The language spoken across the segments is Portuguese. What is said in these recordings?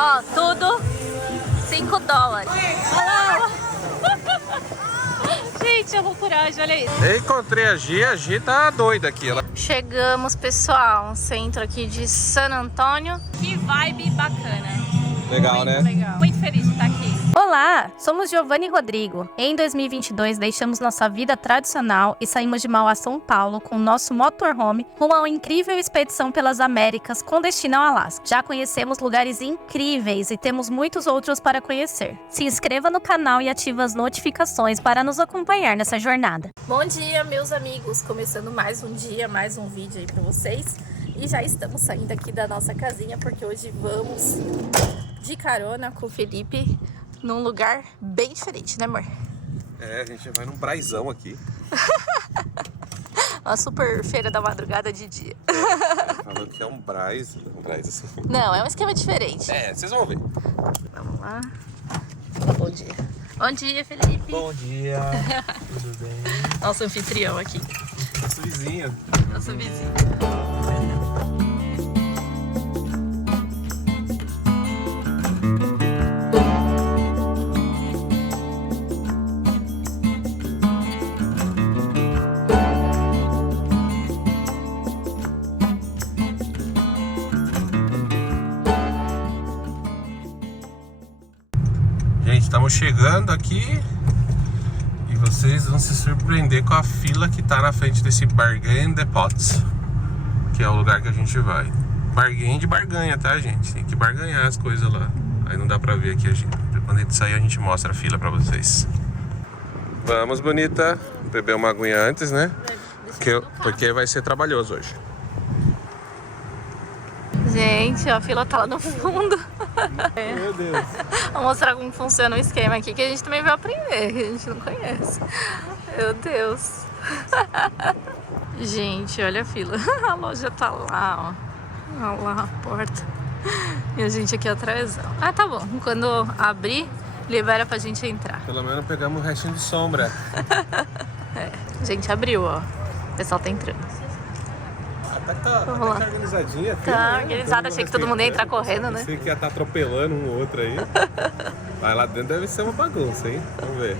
Ó, tudo $5. Olha lá. Gente, eu vou coragem, olha isso. Eu encontrei a Gi tá doida aqui. Chegamos, pessoal, um centro aqui de San Antônio. Que vibe bacana. Legal, Muito né? legal. Muito feliz de estar aqui. Olá, somos Giovanni e Rodrigo. Em 2022, deixamos nossa vida tradicional e saímos de Mauá, São Paulo, com nosso motorhome rumo a uma incrível expedição pelas Américas com destino ao Alasca. Já conhecemos lugares incríveis e temos muitos outros para conhecer. Se inscreva no canal e ative as notificações para nos acompanhar nessa jornada. Bom dia, meus amigos. Começando mais um dia, mais um vídeo aí pra vocês. E já estamos saindo aqui da nossa casinha, porque hoje vamos de carona com o Felipe num lugar bem diferente, né, amor? É, a gente vai num praizão aqui. Uma super feira da madrugada de dia. Falando que é um braz assim. Não, é um esquema diferente. É, vocês vão ver. Vamos lá. Bom dia. Bom dia, Felipe. Bom dia, tudo bem? Nosso anfitrião aqui. Nosso vizinho. Nosso vizinho. Gente, estamos chegando aqui e vocês vão se surpreender com a fila que tá na frente desse Bargain Depots, que é o lugar que a gente vai. Bargain de barganha, tá, gente? Tem que barganhar as coisas lá. Aí não dá pra ver aqui a gente. Quando a gente sair, a gente mostra a fila pra vocês. Vamos, bonita. Beber uma aguinha antes, né? Porque vai ser trabalhoso hoje. Gente, a fila tá lá no fundo. Meu Deus. Vou mostrar como funciona o esquema aqui, que a gente também vai aprender, que a gente não conhece. Meu Deus. Gente, olha a fila. A loja tá lá, ó. Olha lá a porta. E a gente aqui atrás. Ah, tá bom. Quando abrir, libera pra gente entrar. Pelo menos pegamos um restinho de sombra. É, a gente abriu, ó. O pessoal tá entrando. Até que tá organizadinha. Tá organizado, achei que todo mundo ia entrar correndo, né? Pensei que ia estar atropelando um ou outro aí. Mas lá dentro deve ser uma bagunça, hein? Vamos ver.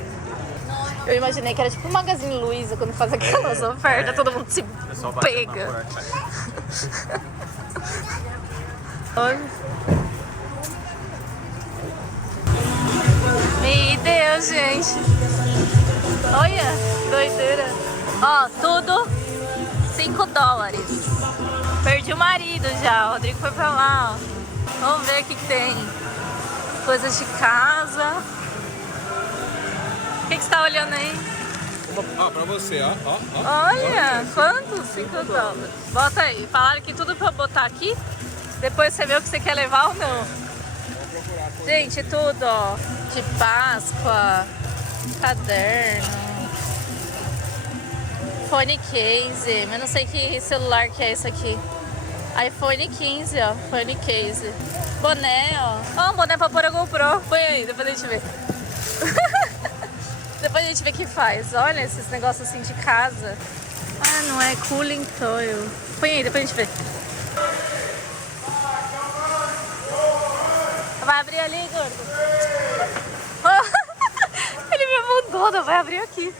Eu imaginei que era tipo o Magazine Luiza, quando faz aquelas ofertas, todo mundo se pega. Olha. Meu Deus, gente. Olha, que doideira. Ó, tudo $5. Perdi o marido já, o Rodrigo foi pra lá, ó. Vamos ver o que tem. Coisas de casa. O que você tá olhando aí? Ó, pra você, ó. Olha, quanto? $5. Bota aí. Falaram que tudo pra botar aqui. Depois você vê o que você quer levar ou não. Gente, tudo, ó. De Páscoa, caderno, iPhone 15. Mas não sei que celular que é esse aqui. iPhone 15, ó. IPhone 15. Boné, ó. Ó, um boné pra pôr a GoPro. Põe aí, depois a gente vê. Depois a gente vê o que faz. Olha esses negócios assim de casa. Ah, não é cooling toil. Põe aí, depois a gente vê. Vai abrir ali, gordo? Ele me mudou, não vai abrir aqui.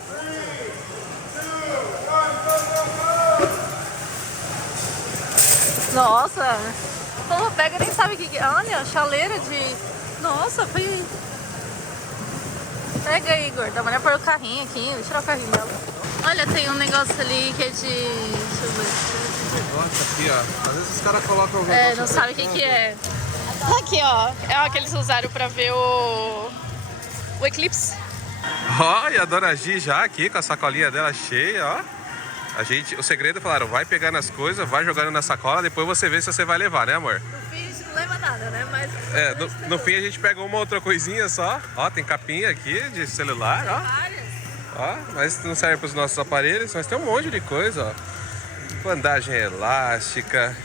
Nossa, como pega nem sabe o que é. Olha, chaleira de... Nossa, foi aí. Pega aí, gorda. A mulher pôr o carrinho aqui. Vou tirar o carrinho dela. Olha, tem um negócio ali que é de... Deixa eu ver. Negócio aqui, ó. Às vezes os caras colocam... É, não sabe o que é. Aqui, ó. É o que eles usaram pra ver o eclipse. Ó, e a dona Gi já aqui com a sacolinha dela cheia, ó. O segredo falaram, vai pegar nas coisas, vai jogando na sacola, depois você vê se você vai levar, né, amor? No fim a gente não leva nada, né? Mas no fim a gente pegou uma outra coisinha só. Ó, tem capinha aqui de celular, ó. Ó, mas não serve para os nossos aparelhos, mas tem um monte de coisa, ó. Bandagem elástica.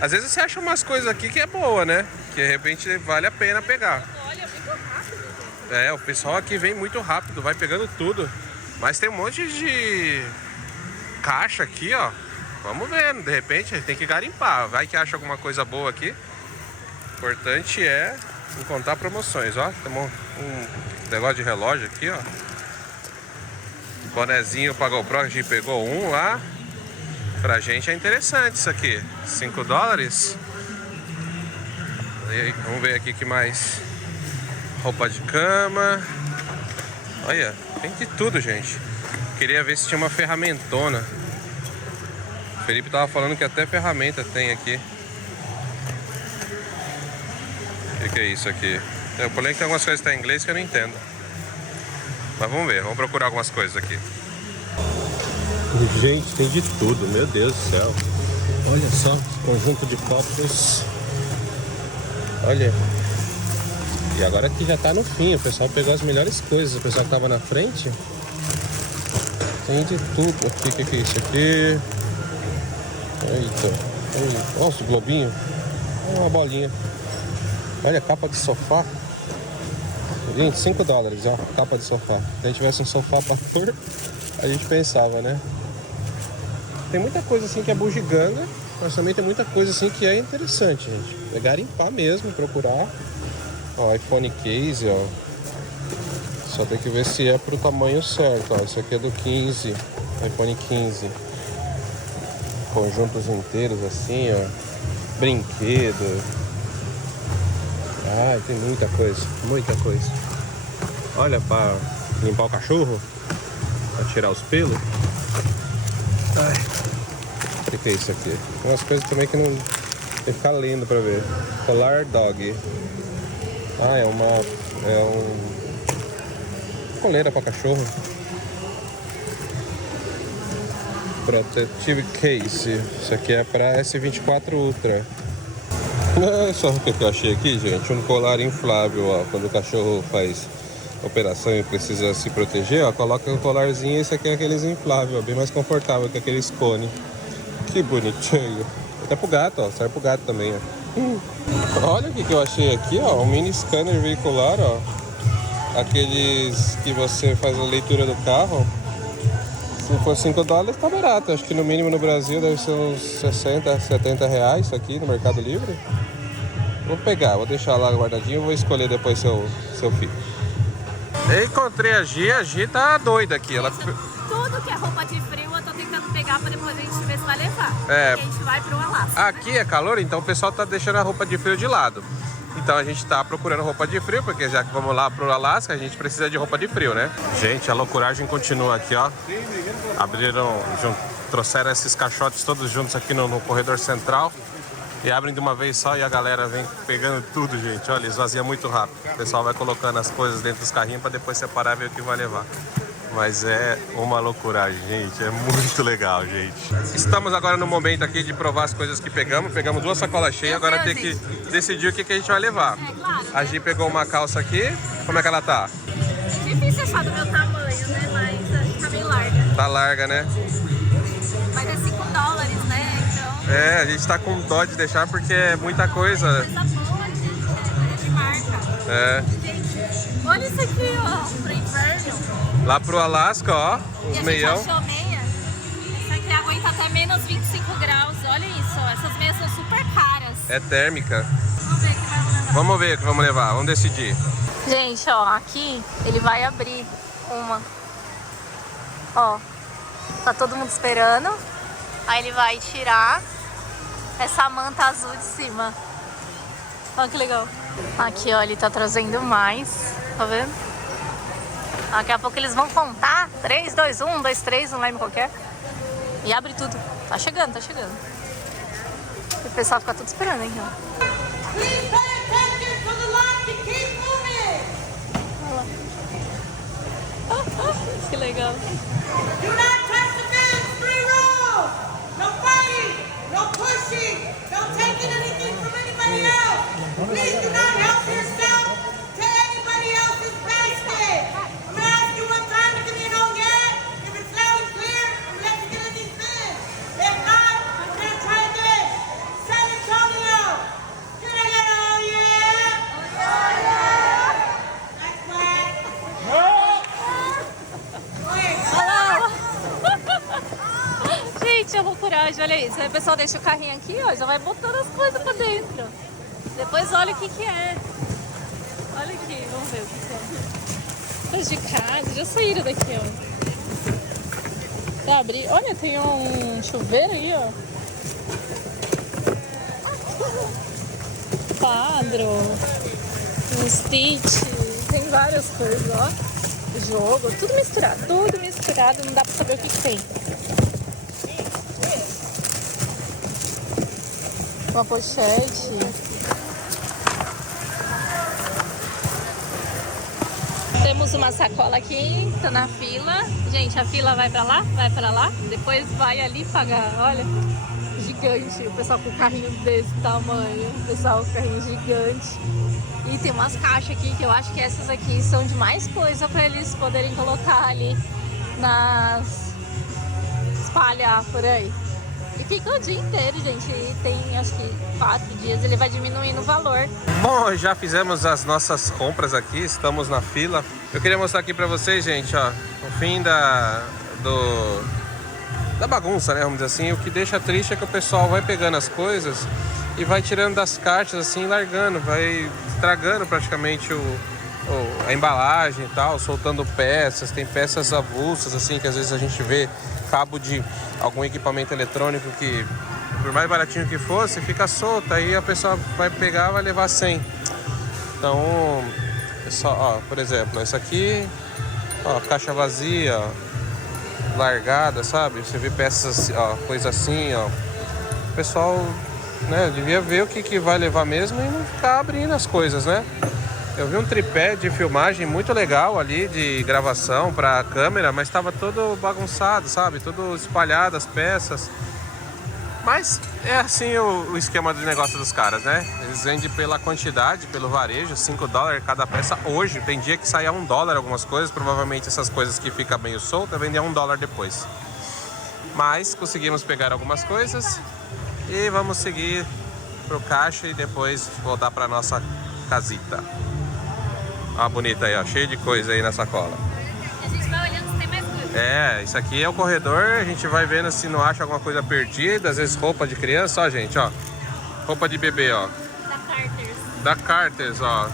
Às vezes você acha umas coisas aqui que é boa, né? Que de repente vale a pena pegar. olha, muito rápido. É, o pessoal aqui vem muito rápido, vai pegando tudo. Mas tem um monte de caixa aqui, ó. Vamos ver, de repente a gente tem que garimpar. Vai que acha alguma coisa boa aqui. importante é encontrar promoções, ó. Tem um negócio de relógio aqui, ó. Bonezinho pra GoPro, a gente pegou um lá. Pra gente é interessante isso aqui. 5 dólares. E vamos ver aqui que mais. Roupa de cama. Olha, tem de tudo, gente. Queria ver se tinha uma ferramentona. O Felipe tava falando que até ferramenta tem aqui. O que é isso aqui? O problema é que tem algumas coisas que tá em inglês que eu não entendo. Mas vamos ver, vamos procurar algumas coisas aqui. Gente, tem de tudo, meu Deus do céu. Olha só, conjunto de copos. Olha. E agora que já tá no fim, o pessoal pegou as melhores coisas. O pessoal que tava na frente. Tem de tudo. Aqui, o que é isso aqui? Eita. Nossa, o globinho. Uma bolinha. Olha a capa de sofá. Gente, 5 dólares, ó, capa de sofá. Se a gente tivesse um sofá pra pôr, a gente pensava, né? Tem muita coisa assim que é bugiganga, mas também tem muita coisa assim que é interessante, gente. É garimpar mesmo, procurar. Ó, iPhone case, ó. Só tem que ver se é pro tamanho certo, ó. Esse aqui é do 15, iPhone 15. Conjuntos inteiros assim, ó. Brinquedo. Ah, tem muita coisa, muita coisa. Olha, pra limpar o cachorro, pra tirar os pelos. Ai, o que é isso aqui? Tem umas coisas também que não tem que ficar lendo pra ver. Polar Dog. Ah, é um coleira pra cachorro. Protective Case. Isso aqui é pra S24 Ultra. Olha só o que eu achei aqui, gente. Um colar inflável, ó. Quando o cachorro faz operação e precisa se proteger, ó, coloca um colarzinho. Esse aqui é aqueles infláveis, ó, bem mais confortável que aqueles cone. Que bonitinho. Até pro gato, ó. Serve pro gato também, ó. Olha o que eu achei aqui, ó. Um mini scanner veicular, ó. Aqueles que você faz a leitura do carro. Se for 5 dólares, tá barato. Acho que no mínimo no Brasil deve ser uns 60, 70 reais isso aqui no Mercado Livre. Vou pegar, vou deixar lá guardadinho e vou escolher depois seu filho. Eu encontrei a Gi tá doida aqui. Ela... Tudo que é roupa de frio eu tô tentando pegar pra depois a gente ver se vai levar. É. E a gente vai pro Alasca. Aqui é calor, então o pessoal tá deixando a roupa de frio de lado. Então a gente tá procurando roupa de frio, porque já que vamos lá pro Alasca, a gente precisa de roupa de frio, né? Gente, a loucuragem continua aqui, ó. Trouxeram esses caixotes todos juntos aqui no corredor central. E abrem de uma vez só e a galera vem pegando tudo, gente. Olha, esvazia muito rápido. O pessoal vai colocando as coisas dentro dos carrinhos para depois separar e ver o que vai levar. Mas é uma loucuragem, gente. É muito legal, gente. Estamos agora no momento aqui de provar as coisas que pegamos. Pegamos 2 sacolas cheias, agora tem que decidir o que a gente vai levar. A Gi pegou uma calça aqui. Como é que ela tá? Difícil achar do meu tamanho, né? Mas acho que tá meio larga. Tá larga, né? Mas é 5 dólares, né? Então... É, a gente tá com dó de deixar porque é muita coisa. Coisa boa, gente. É de marca. É. Gente, olha isso aqui, ó. Pro inverno. Lá pro Alasca, ó. Os meião. A gente achou meia. Essa aqui aguenta até menos 25 graus. Olha isso, ó. Essas meias são super caras. É térmica. Vamos ver o que vamos levar. Vamos ver o que vamos levar. Vamos decidir. Gente, ó. Aqui ele vai abrir uma. Ó. Tá todo mundo esperando. Aí ele vai tirar essa manta azul de cima. Olha que legal. Aqui, ó, ele tá trazendo mais. Tá vendo? Daqui a pouco eles vão contar. 3, 2, 1, 2, 3, não lembro qual que é. E abre tudo. Tá chegando, tá chegando. E o pessoal fica tudo esperando, hein? Que legal. Do not touch the fence, 3 rows. No fighting, no pushing, no taking anything from anybody else. Please do not help yourself to anybody else's basket. I'm gonna ask you one time to give me an oh yeah. If it's loud and clear, I'm gonna let you get in these bins. If not, I'm gonna try this. San Antonio, can I get an oh yeah? Oh yeah. Next one. Gente, é loucuragem, olha isso. Aí o pessoal deixa o carrinho aqui, ó, já vai botando as coisas pra dentro. Depois olha o que que é. Olha aqui, vamos ver o que que é. Coisa de casa, já saíram daqui, ó. Tá abrir. Olha, tem um chuveiro aí, ó. Quadro, um Stitch, tem várias coisas, ó. Jogo, tudo misturado, não dá pra saber o que que tem. Uma pochete. Temos uma sacola aqui, tá na fila. Gente, a fila vai pra lá, depois vai ali pagar, olha. Gigante, o pessoal com o carrinho desse tamanho, o pessoal com o carrinho gigante. E tem umas caixas aqui que eu acho que essas aqui são de mais coisa pra eles poderem colocar ali espalhar por aí. E fica o dia inteiro, gente. E tem acho que 4 dias, ele vai diminuindo o valor. Bom, já fizemos as nossas compras aqui, estamos na fila. Eu queria mostrar aqui pra vocês, gente, ó, o fim da bagunça, né, vamos dizer assim. O que deixa triste é que o pessoal vai pegando as coisas e vai tirando das caixas assim, largando, vai estragando praticamente a embalagem e tal, soltando peças. Tem peças avulsas assim, que às vezes a gente vê cabo de algum equipamento eletrônico que, por mais baratinho que fosse, fica solto, aí a pessoa vai pegar, vai levar 100. Então, é só, ó, por exemplo, essa aqui, ó, caixa vazia, ó, largada, sabe? Você vê peças, ó, coisa assim, ó. O pessoal, né, devia ver o que vai levar mesmo e não ficar abrindo as coisas, né? Eu vi um tripé de filmagem muito legal ali, de gravação para câmera, mas estava todo bagunçado, sabe? Todo espalhado as peças. Mas é assim o esquema de negócio dos caras, né? Eles vendem pela quantidade, pelo varejo, $5 cada peça. Hoje, tem dia que sai a $1 algumas coisas. Provavelmente essas coisas que ficam meio soltas, vendem a $1 depois. Mas conseguimos pegar algumas coisas e vamos seguir pro caixa e depois voltar para nossa casita. Ó, bonita aí, ó, cheio de coisa aí na sacola. A gente vai olhando se tem mais coisa. É, isso aqui é o corredor, a gente vai vendo se não acha alguma coisa perdida, às vezes roupa de criança, ó, gente, ó. Roupa de bebê, ó. Da Carter's. Da Carter's, ó.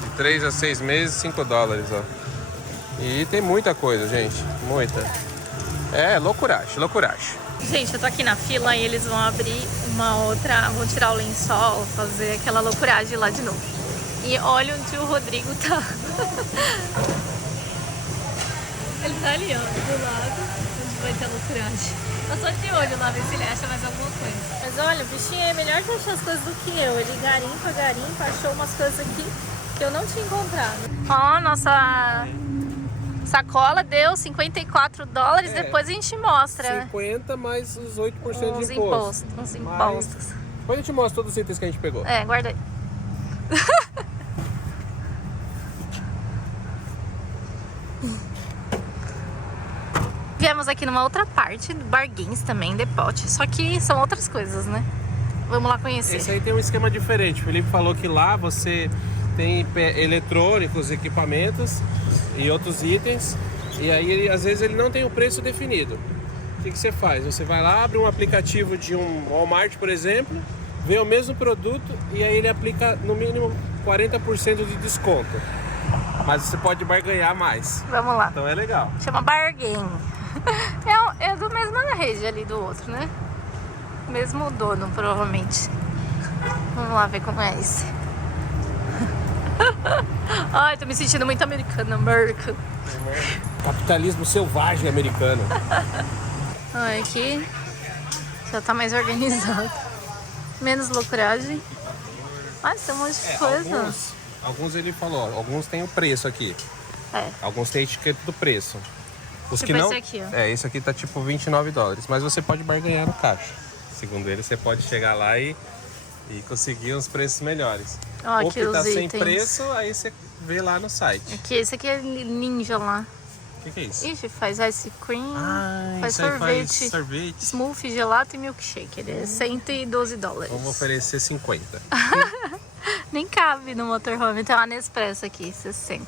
De 3 a 6 meses, $5, ó. E tem muita coisa, gente, muita. É, loucuragem. Gente, eu tô aqui na fila e eles vão abrir uma outra, vão tirar o lençol, fazer aquela loucuragem lá de novo. E olha onde o Rodrigo tá. Ele tá ali, ó, do lado, onde vai ter a loucuragem. Eu só de olho lá, ver se ele acha mais alguma coisa. Mas olha, o bichinho é melhor que achar as coisas do que eu. Ele garimpa, achou umas coisas aqui que eu não tinha encontrado. Ó, nossa sacola deu $54, depois a gente mostra. 50 mais os 8% Uns impostos. Depois a gente mostra todos os itens que a gente pegou. É, guarda aí. Viemos aqui numa outra parte, bargains também, depot, só que são outras coisas, né? Vamos lá conhecer. Esse aí tem um esquema diferente. O Felipe falou que lá você tem eletrônicos, equipamentos e outros itens. E aí, às vezes, ele não tem o preço definido. O que você faz? Você vai lá, abre um aplicativo de um Walmart, por exemplo, vê o mesmo produto e aí ele aplica no mínimo 40% de desconto. Mas você pode barganhar mais. Vamos lá. Então é legal. Chama Bargain. É do mesma rede ali do outro, né? Mesmo dono, provavelmente. Vamos lá ver como é esse. Ai, tô me sentindo muito americana. Capitalismo selvagem americano. Ai, aqui já tá mais organizado. Menos loucuragem. Ai, tem um monte de coisa. Alguns ele falou, alguns tem o preço aqui. É. Alguns tem a etiqueta do preço. Os Tipo que não, esse aqui, ó. É, esse aqui tá tipo $29, mas você pode barganhar no caixa. Segundo ele, você pode chegar lá e conseguir uns preços melhores. Ó, Ou aqui que tá os sem itens. preço, aí você vê lá no site. Aqui, esse aqui é ninja lá. O que é isso? Ixi, faz ice cream, faz isso aí sorvete, faz sorvete. smoothie, gelato e milkshake. Ele é $112. Vamos oferecer 50. Nem cabe no motorhome. Tem uma Nespresso aqui, 60.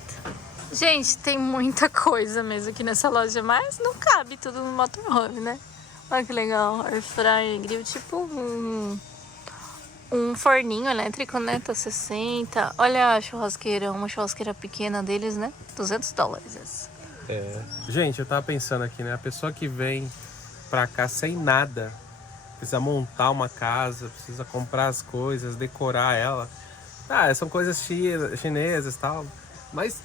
Gente, tem muita coisa mesmo aqui nessa loja, mas não cabe tudo no motorhome, né? Olha que legal. Air fryer, grill, tipo um forninho elétrico, né? Tá 60. Olha a churrasqueira, uma churrasqueira pequena deles, né? $200 essa. Gente, eu tava pensando aqui, né? A pessoa que vem pra cá sem nada, precisa montar uma casa, precisa comprar as coisas, decorar ela. São coisas chinesas e tal, mas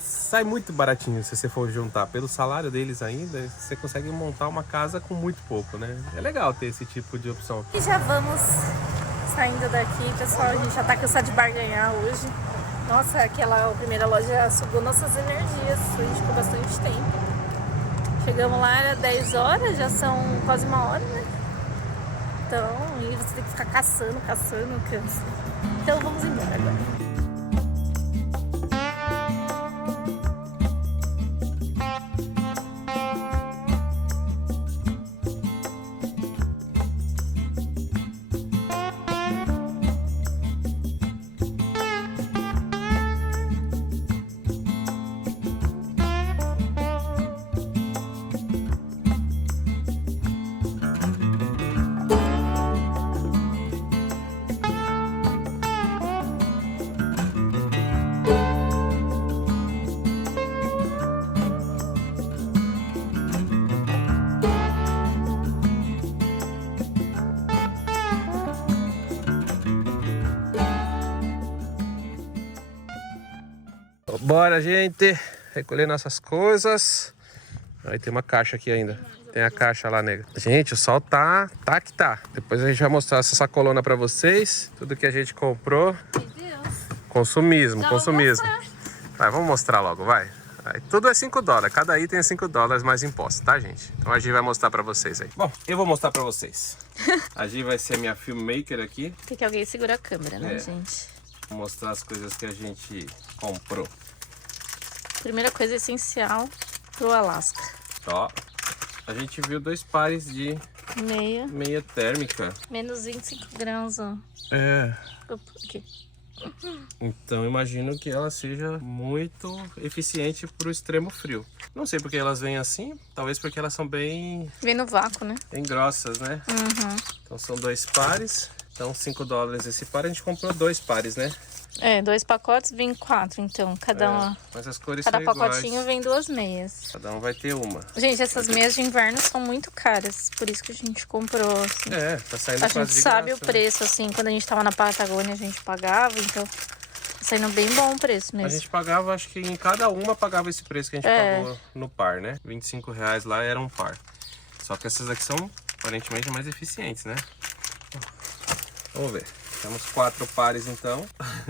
sai muito baratinho se você for juntar. Pelo salário deles ainda, você consegue montar uma casa com muito pouco, né? É legal ter esse tipo de opção. E já vamos saindo daqui, pessoal. A gente já tá cansado de barganhar hoje. Nossa, aquela primeira loja sugou nossas energias. A gente ficou bastante tempo. Chegamos lá, era 10 horas, já são quase 1 hora, né? Então, e você tem que ficar caçando, cansa. Então vamos embora agora. Bora, gente, recolher nossas coisas. Aí tem uma caixa aqui ainda. Tem a caixa lá, nega. Gente, o sol tá que tá. Depois a gente vai mostrar essa sacolona pra vocês. Tudo que a gente comprou. Meu Deus. Consumismo. Mostrar. Vai, vamos mostrar logo, vai. Aí, tudo é $5. Cada item é $5 mais impostos, tá, gente? Então a Gi vai mostrar pra vocês aí. Bom, eu vou mostrar pra vocês. A Gi vai ser minha filmmaker aqui. Tem que alguém segurar a câmera, né, gente? Vou mostrar as coisas que a gente comprou. Primeira coisa essencial pro Alasca. Ó, a gente viu 2 pares de meia térmica. Menos 25 graus, ó. Opa, aqui. Então imagino que ela seja muito eficiente para o extremo frio. Não sei porque elas vêm assim, talvez porque elas são bem Vem no vácuo, né? grossas, né? Então são 2 pares, então $5 esse par. A gente comprou 2 pares, né? 2 pacotes, vem 4, então. Cada Mas as cores cada são iguais. pacotinho vem 2 meias. Cada um vai ter uma. Gente, essas meias de inverno são muito caras, por isso que a gente comprou, assim. Tá saindo A quase gente de sabe graça, o preço, assim, quando a gente tava na Patagônia a gente pagava, então tá saindo bem bom o preço né? A mesmo. gente pagava, acho que em cada uma pagava esse preço que a gente pagou no par, né? R$25 lá era um par. Só que essas aqui são aparentemente mais eficientes, né? Vamos ver. Temos 4 pares então.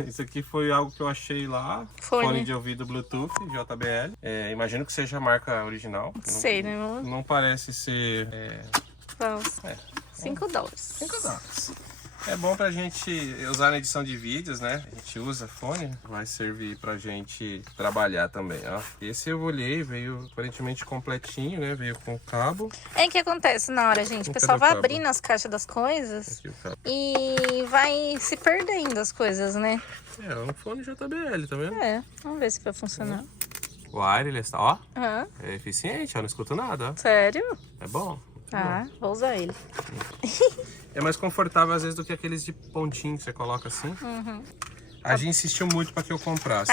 Isso aqui foi algo que eu achei lá. Fone de ouvido Bluetooth, JBL. Imagino que seja a marca original. Sei, né? Não parece ser... Falso. $5. $5. É bom pra gente usar na edição de vídeos, né? A gente usa fone, vai servir pra gente trabalhar também, ó. Esse eu olhei, veio aparentemente completinho, né? Veio com cabo. O que acontece na hora, gente? O pessoal vai abrindo as caixas das coisas e vai se perdendo as coisas, né? É um fone JBL, tá vendo? Vamos ver se vai funcionar. O wireless, ó. Ah, É eficiente, ó. Não escuto nada, ó. sério? É bom. Vou usar ele. É mais confortável às vezes do que aqueles de pontinho que você coloca assim. A gente insistiu muito para que eu comprasse.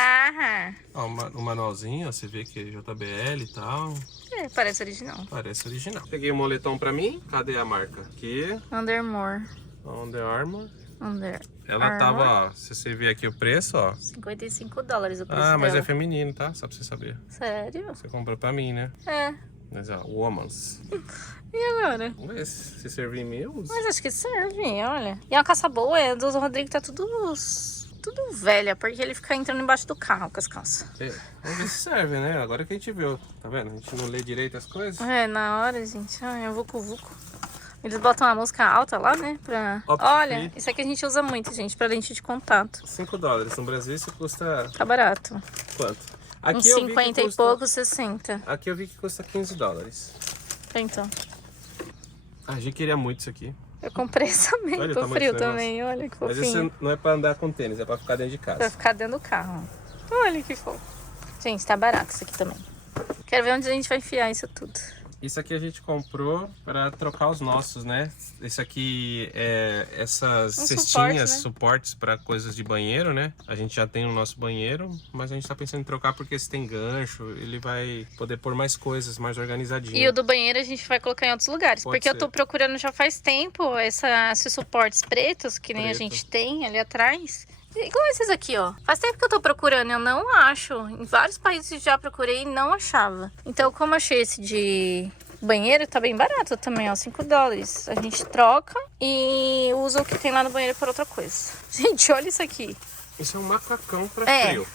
Ó, o manualzinho, ó, você vê que é JBL e tal. Parece original. Parece original. Peguei um moletom para mim. Cadê a marca? Aqui. Under Armour. Under Ela tava, ó, se você ver aqui o preço, ó. $55 o preço mas dela. é feminino, tá? Só pra você saber. Sério? Você comprou pra mim, né? Mas ó, Woman's. E agora? Vamos ver se servir em mim, eu uso. Mas acho que serve, olha. E é uma caça boa, do Rodrigo tá tudo velha, porque ele fica entrando embaixo do carro com as calças. Vamos ver se serve, né? Agora que a gente viu, tá vendo? A gente não lê direito as coisas. Na hora, gente, é vucu-vucu. Eles botam uma música alta lá, né? Olha, isso aqui a gente usa muito, gente, pra lente de contato. $5. No Brasil isso custa... Tá barato. Quanto? Uns 50 e pouco, 60. Aqui eu vi que custa $15. Então. A gente queria muito isso aqui. Eu comprei também, Olha pro frio também, olha que fofinho. Mas esse não é pra andar com tênis, é pra ficar dentro de casa. Pra ficar dentro do carro. Olha que fofo. Gente, tá barato isso aqui também. Quero ver onde a gente vai enfiar isso tudo. Isso aqui a gente comprou para trocar os nossos, né? Esse aqui é essas cestinhas, suportes para coisas de banheiro, né? A gente já tem no nosso banheiro, mas a gente tá pensando em trocar porque esse tem gancho, ele vai poder pôr mais coisas, mais organizadinho. E o do banheiro a gente vai colocar em outros lugares, Pode porque ser. eu tô procurando já faz tempo esses suportes pretos, que nem a gente tem ali atrás. Igual esses aqui, ó. Faz tempo que eu tô procurando, eu não acho. Em vários países já procurei e não achava. Então, como achei esse de banheiro, tá bem barato também, ó. $5. A gente troca e usa o que tem lá no banheiro por outra coisa. Gente, olha isso aqui. Isso é um macacão para frio.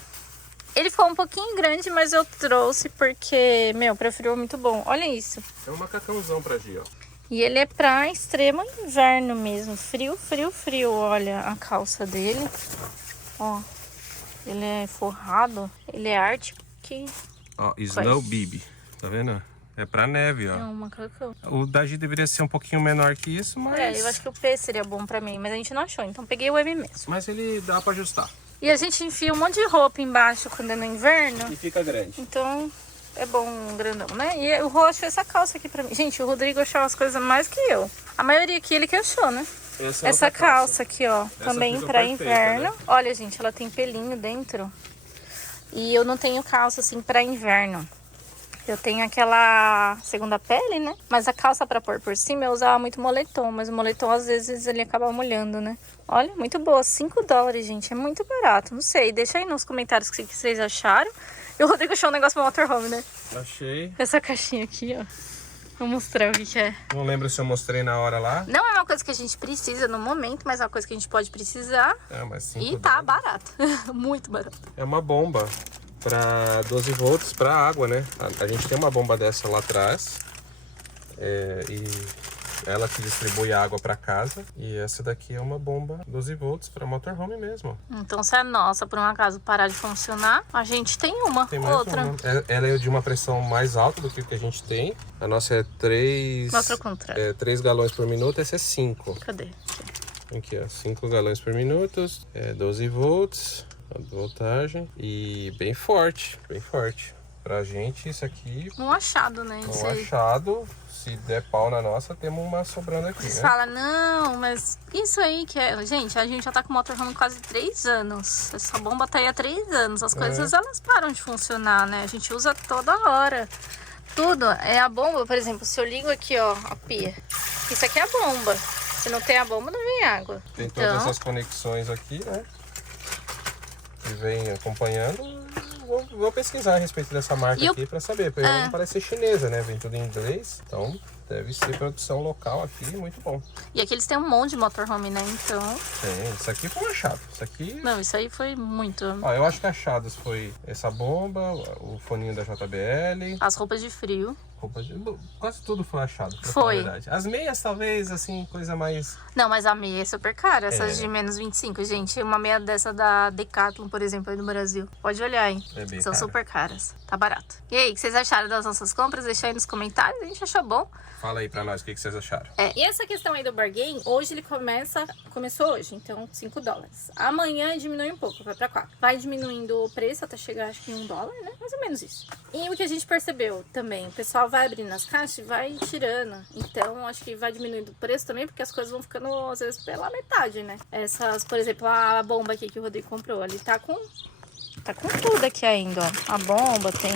Ele ficou um pouquinho grande, mas eu trouxe porque, meu, pra frio é muito bom. Olha isso. É um macacãozão pra Gi, ó. E ele é pra extremo inverno mesmo. Frio, frio, frio. Olha a calça dele. Ó. Ele é forrado. Ele é Arctic. Ó, Snow Bib. Tá vendo? É pra neve, ó. É um macacão. O da Gi deveria ser um pouquinho menor que isso, mas... eu acho que o P seria bom pra mim, mas a gente não achou. Então peguei o M mesmo. Mas ele dá pra ajustar. E a gente enfia um monte de roupa embaixo quando é no inverno. E fica grande. Então... é bom um grandão, né? E o Rô achou essa calça aqui pra mim. Gente, o Rodrigo achou as coisas mais que eu. A maioria aqui ele que achou, né? Essa calça aqui, ó. Também fica pra perfeita, inverno. né? Olha, gente, ela tem pelinho dentro. E eu não tenho calça assim pra inverno. Eu tenho aquela segunda pele, né? Mas a calça pra pôr por cima eu usava muito moletom. Mas o moletom às vezes ele acaba molhando, né? Olha, muito boa. $5, gente. É muito barato. Não sei. Deixa aí nos comentários o que vocês acharam. E o Rodrigo achou um negócio pro motorhome, né? Achei. Essa caixinha aqui, ó. Vou mostrar o que é. Não lembro se eu mostrei na hora lá. Não é uma coisa que a gente precisa no momento, mas é uma coisa que a gente pode precisar. É, mas E tá barato. Muito barato. É uma bomba para 12 volts para água, né? A gente tem uma bomba dessa lá atrás. E ela que distribui a água para casa. E essa daqui é uma bomba 12 volts para motorhome mesmo. Então, se a nossa, por um acaso, parar de funcionar, a gente tem uma, Tem mais outra. uma. Ela é de uma pressão mais alta do que o que a gente tem. A nossa é 3... Mostra o contrário. 3 galões por minuto, essa é 5. Cadê? Aqui, ó, 5 galões por minuto, 12 volts a voltagem e bem forte, bem forte. Pra gente isso aqui, Um achado, né? um achado, se der pau na nossa, temos uma sobrando aqui, Vocês né? falam, não, mas isso aí que é... Gente, a gente já tá com o motorhome quase 3 anos. Essa bomba tá aí há 3 anos. As coisas, elas param de funcionar, né? A gente usa toda hora. Tudo. É a bomba, por exemplo, se eu ligo aqui, ó, a pia. Isso aqui é a bomba. Se não tem a bomba, não vem água. Tem todas essas conexões aqui, né? Que vem acompanhando. Vou pesquisar a respeito dessa marca aqui pra saber. Porque não parece ser chinesa, né? Vem tudo em inglês. Então deve ser produção local aqui, muito bom. E aqui eles têm um monte de motorhome, né? Então... Isso aqui foi um achado. Isso aqui... Não, isso aí foi muito... Ó, eu acho que achados foi essa bomba, o foninho da JBL. As roupas de frio. Quase tudo foi achado, pra Foi. falar a verdade. As meias, talvez, assim, coisa mais... Não, mas a meia é super cara. Essas de menos 25, gente. Uma meia dessa da Decathlon, por exemplo, aí no Brasil. Pode olhar, hein? É bem São cara. super caras. Tá barato. E aí, o que vocês acharam das nossas compras? Deixa aí nos comentários. A gente achou bom. Fala aí pra nós o que vocês acharam. E essa questão aí do bargain, hoje ele começou hoje, então $5. Amanhã diminui um pouco, vai pra 4. Vai diminuindo o preço até chegar, acho que em $1, né? Mais ou menos isso. E o que a gente percebeu também, o pessoal vai abrindo as caixas e vai tirando. Então, acho que vai diminuindo o preço também, porque as coisas vão ficando, às vezes, pela metade, né? Essas, por exemplo, a bomba aqui que o Rodrigo comprou, ele tá com tudo aqui ainda, ó. A bomba tem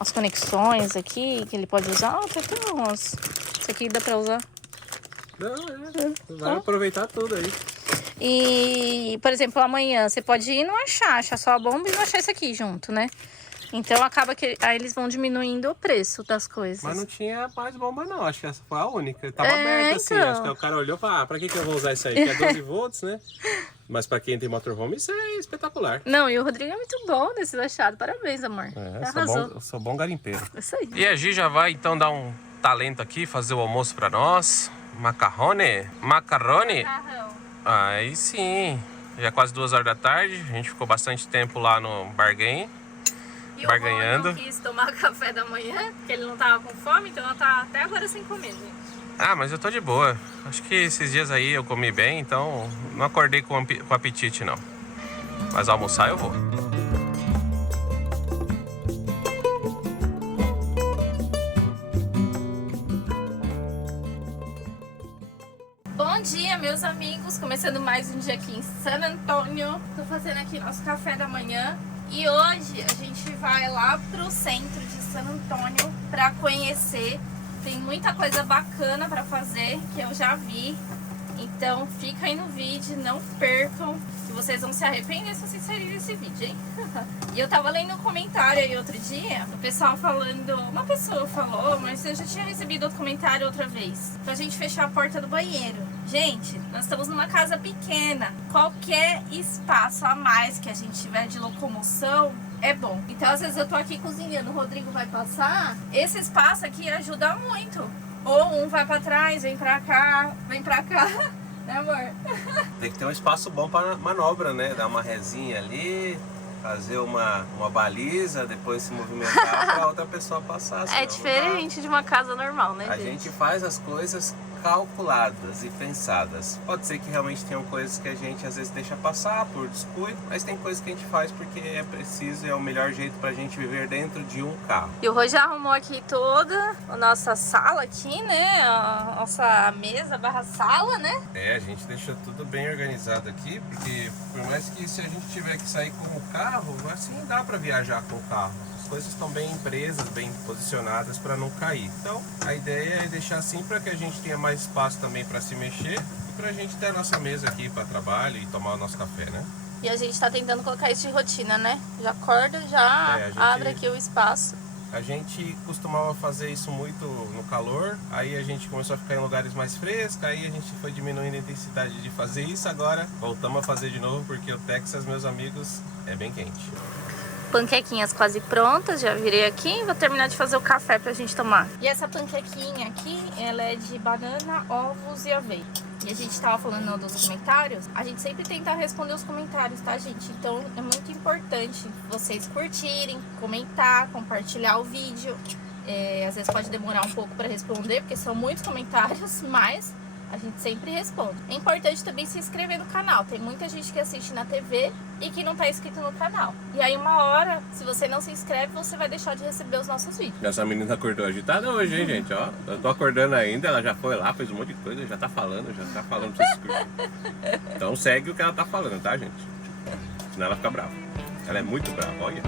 as conexões aqui que ele pode usar. Tem até uns. Isso aqui dá pra usar. Não, vai aproveitar tudo aí. E, por exemplo, amanhã você pode ir e não achar só a bomba e não achar isso aqui junto, né? Então acaba que aí eles vão diminuindo o preço das coisas. Mas não tinha mais bomba não, acho que essa foi a única. Tava aberta assim, então. acho que o cara olhou e falou, pra que eu vou usar isso aí? Que é 12 volts, né? Mas pra quem tem motorhome, isso é espetacular. Não, e o Rodrigo é muito bom nesses achados. Parabéns, amor. Sou bom garimpeiro. Isso aí. E a Gi já vai então dar um talento aqui, fazer o almoço pra nós. Macarrone? Aí sim. Já é quase 2 horas da tarde. A gente ficou bastante tempo lá no bargain. E barganhando. o Rô não quis tomar café da manhã, porque ele não tava com fome, então ela tá até agora sem comer, gente. Ah, mas eu tô de boa. Acho que esses dias aí eu comi bem, então não acordei com apetite não. Mas almoçar eu vou. dia, meus amigos, começando mais um dia aqui em San Antônio. Tô fazendo aqui nosso café da manhã e hoje a gente vai lá pro centro de San Antônio pra conhecer. Tem muita coisa bacana pra fazer que eu já vi, então fica aí no vídeo, não percam, que vocês vão se arrepender se vocês saírem desse vídeo, hein? E eu tava lendo um comentário aí outro dia, o pessoal falando, uma pessoa falou, mas eu já tinha recebido outro comentário outra vez, pra gente fechar a porta do banheiro. Gente, nós estamos numa casa pequena, qualquer espaço a mais que a gente tiver de locomoção é bom. Então às vezes eu tô aqui cozinhando, o Rodrigo vai passar, esse espaço aqui ajuda muito. Ou um vai pra trás, vem pra cá, né amor? Tem que ter um espaço bom para manobra, né? Dar uma resinha ali, fazer uma baliza, depois se movimentar para outra pessoa passar. É diferente de uma casa normal, né, A gente faz as coisas calculadas e pensadas. Pode ser que realmente tenham coisas que a gente às vezes deixa passar por descuido, mas tem coisas que a gente faz porque é preciso e é o melhor jeito pra gente viver dentro de um carro. E o Rô já arrumou aqui toda a nossa sala aqui, né? A nossa mesa barra sala, né? É, a gente deixa tudo bem organizado aqui, porque por mais que se a gente tiver que sair com o carro, assim dá pra viajar com o carro. As coisas estão bem presas, bem posicionadas para não cair. Então, a ideia é deixar assim para que a gente tenha mais espaço também para se mexer e para a gente ter a nossa mesa aqui para trabalho e tomar o nosso café, né? E a gente tá tentando colocar isso de rotina, né? Já acorda, já abre aqui o espaço. A gente costumava fazer isso muito no calor, aí a gente começou a ficar em lugares mais frescos, aí a gente foi diminuindo a intensidade de fazer isso, agora voltamos a fazer de novo porque o Texas, meus amigos, é bem quente. Panquequinhas quase prontas, já virei aqui, vou terminar de fazer o café pra gente tomar. E essa panquequinha aqui, ela é de banana, ovos e aveia. E a gente tava falando dos comentários, a gente sempre tenta responder os comentários, tá, gente? Então é muito importante vocês curtirem, comentar, compartilhar o vídeo. Às vezes pode demorar um pouco pra responder, porque são muitos comentários, mas a gente sempre responde. É importante também se inscrever no canal. Tem muita gente que assiste na TV e que não tá inscrito no canal. E aí uma hora, se você não se inscreve, você vai deixar de receber os nossos vídeos. Essa menina acordou agitada hoje, hein, gente? Ó, eu tô acordando ainda, ela já foi lá, fez um monte de coisa, já tá falando pra vocês inscrever. Então segue o que ela tá falando, tá, gente? Senão ela fica brava. Ela é muito brava, olha.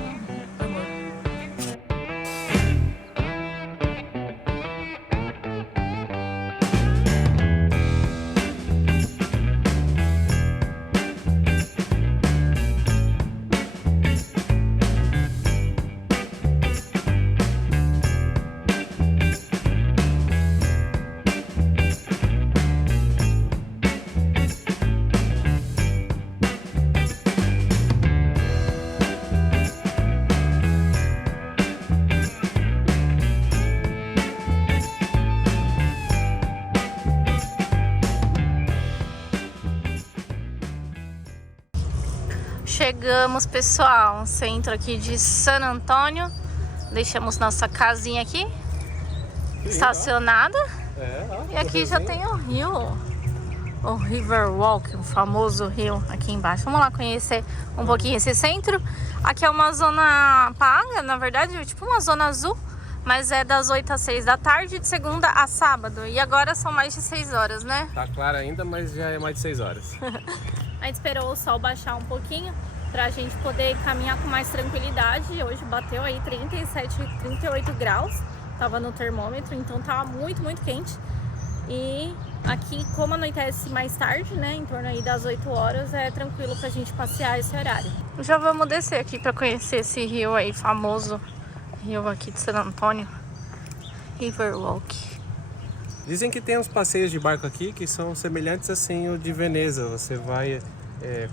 Chegamos, pessoal, centro aqui de San Antônio. Deixamos nossa casinha aqui estacionada. E aqui já tem o rio, o Riverwalk, o famoso rio aqui embaixo. Vamos lá conhecer um pouquinho esse centro. Aqui é uma zona paga, na verdade, tipo uma zona azul, mas é das 8 às 6 da tarde, de segunda a sábado. E agora são mais de 6 horas, né? Tá claro ainda, mas já é mais de 6 horas. A gente esperou o sol baixar um pouquinho pra gente poder caminhar com mais tranquilidade. Hoje bateu aí 37, 38 graus, tava no termômetro, então tava muito, muito quente. E aqui, como anoitece mais tarde, né, em torno aí das 8 horas, é tranquilo pra gente passear esse horário. Já vamos descer aqui pra conhecer esse rio aí, famoso rio aqui de San Antônio, Riverwalk. Dizem que tem uns passeios de barco aqui que são semelhantes assim ao de Veneza. Você vai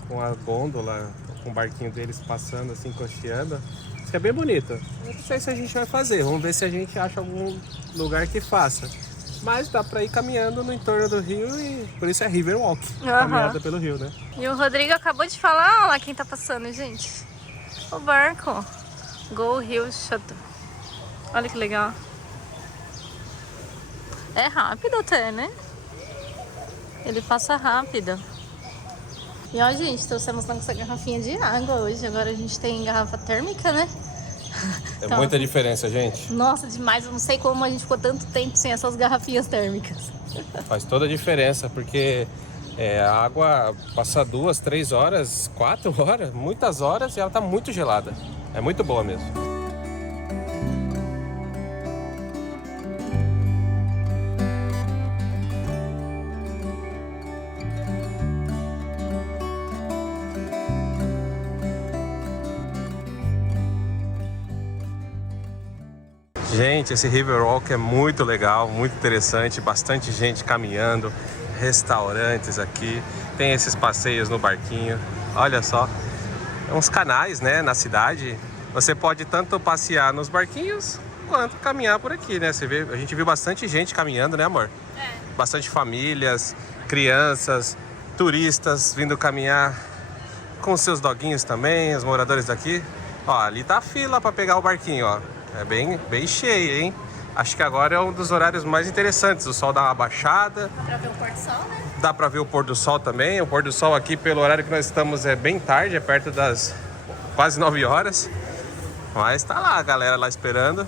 com a gôndola, com o barquinho deles passando assim, costeando. Isso é bem bonito. Eu não sei se a gente vai fazer, vamos ver se a gente acha algum lugar que faça. Mas dá pra ir caminhando no entorno do rio e por isso é Riverwalk, caminhada pelo rio, né? E o Rodrigo acabou de falar, olha lá quem tá passando, gente. O barco. Go Hill Shuttle. Olha que legal. É rápido até, né? Ele passa rápido. E ó, gente, trouxemos nossa garrafinha de água hoje. Agora a gente tem garrafa térmica, né? É Então, muita diferença, gente. Nossa, demais. Eu não sei como a gente ficou tanto tempo sem essas garrafinhas térmicas. Faz toda a diferença, porque a água passa 2, 3 horas, 4 horas, muitas horas e ela tá muito gelada. É muito boa mesmo. Gente, esse Riverwalk é muito legal, muito interessante, bastante gente caminhando, restaurantes aqui, tem esses passeios no barquinho, olha só, uns canais, né, na cidade. Você pode tanto passear nos barquinhos quanto caminhar por aqui, né? Você vê, a gente viu bastante gente caminhando, né, amor? Bastante famílias, crianças, turistas vindo caminhar com seus doguinhos também, os moradores daqui. Ó, ali tá a fila para pegar o barquinho, ó. É bem cheio, hein? Acho que agora é um dos horários mais interessantes. O sol dá uma baixada. Dá pra ver o pôr do sol, né? Dá pra ver o pôr do sol também. O pôr do sol aqui, pelo horário que nós estamos, é bem tarde, é perto das quase 9 horas. Mas tá lá a galera lá esperando.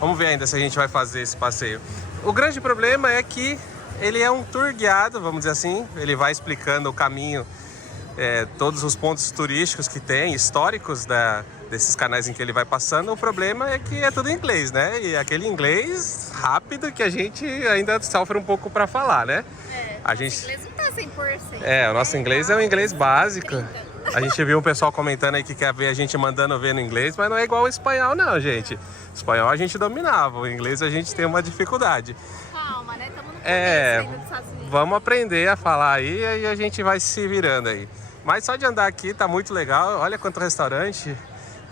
Vamos ver ainda se a gente vai fazer esse passeio. O grande problema é que ele é um tour guiado, vamos dizer assim. Ele vai explicando o caminho, todos os pontos turísticos que tem, históricos desses canais em que ele vai passando. O problema é que é tudo em inglês, né? E aquele inglês rápido que a gente ainda sofre um pouco para falar, né? A gente... O inglês não tá 100%. O nosso inglês é um inglês básico. A gente viu um pessoal comentando aí que quer ver a gente mandando ver no inglês, mas não é igual ao espanhol não, gente. O espanhol a gente dominava, o inglês a gente tem uma dificuldade. Calma, né? Estamos no começo ainda dos Estados Unidos. Vamos aprender a falar aí e a gente vai se virando aí. Mas só de andar aqui tá muito legal, olha quanto restaurante.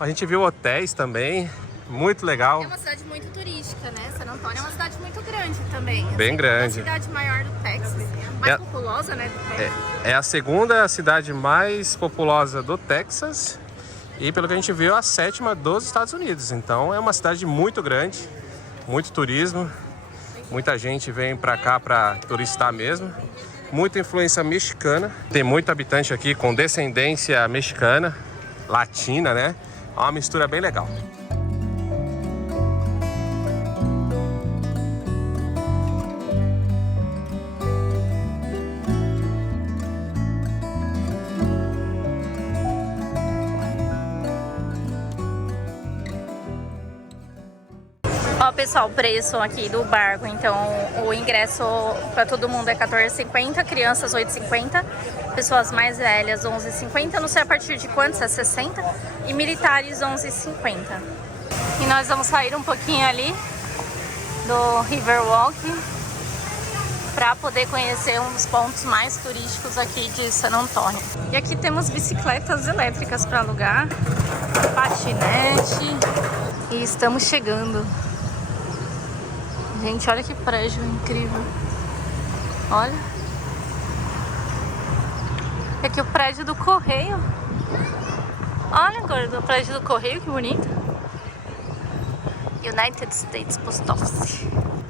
A gente viu hotéis também, muito legal. É uma cidade muito turística, né? San Antônio é uma cidade muito grande também. Bem grande. É a cidade maior do Texas, mais populosa, né? Do Texas. É a segunda cidade mais populosa do Texas e, pelo que a gente viu, a 7ª dos Estados Unidos. Então é uma cidade muito grande, muito turismo, muita gente vem pra cá pra turistar mesmo. Muita influência mexicana, tem muito habitante aqui com descendência mexicana, latina, né? É uma mistura bem legal. Ó, pessoal, o preço aqui do barco. Então, o ingresso para todo mundo é R$14,50, crianças R$8,50, pessoas mais velhas R$11,50, não sei a partir de quantos, é 60, e militares R$11,50. E nós vamos sair um pouquinho ali do Riverwalk para poder conhecer um dos pontos mais turísticos aqui de San Antônio. E aqui temos bicicletas elétricas para alugar, patinete, e estamos chegando. Gente, olha que prédio incrível. Olha. E aqui o prédio do Correio. Olha agora o prédio do Correio, que bonito. United States Post Office.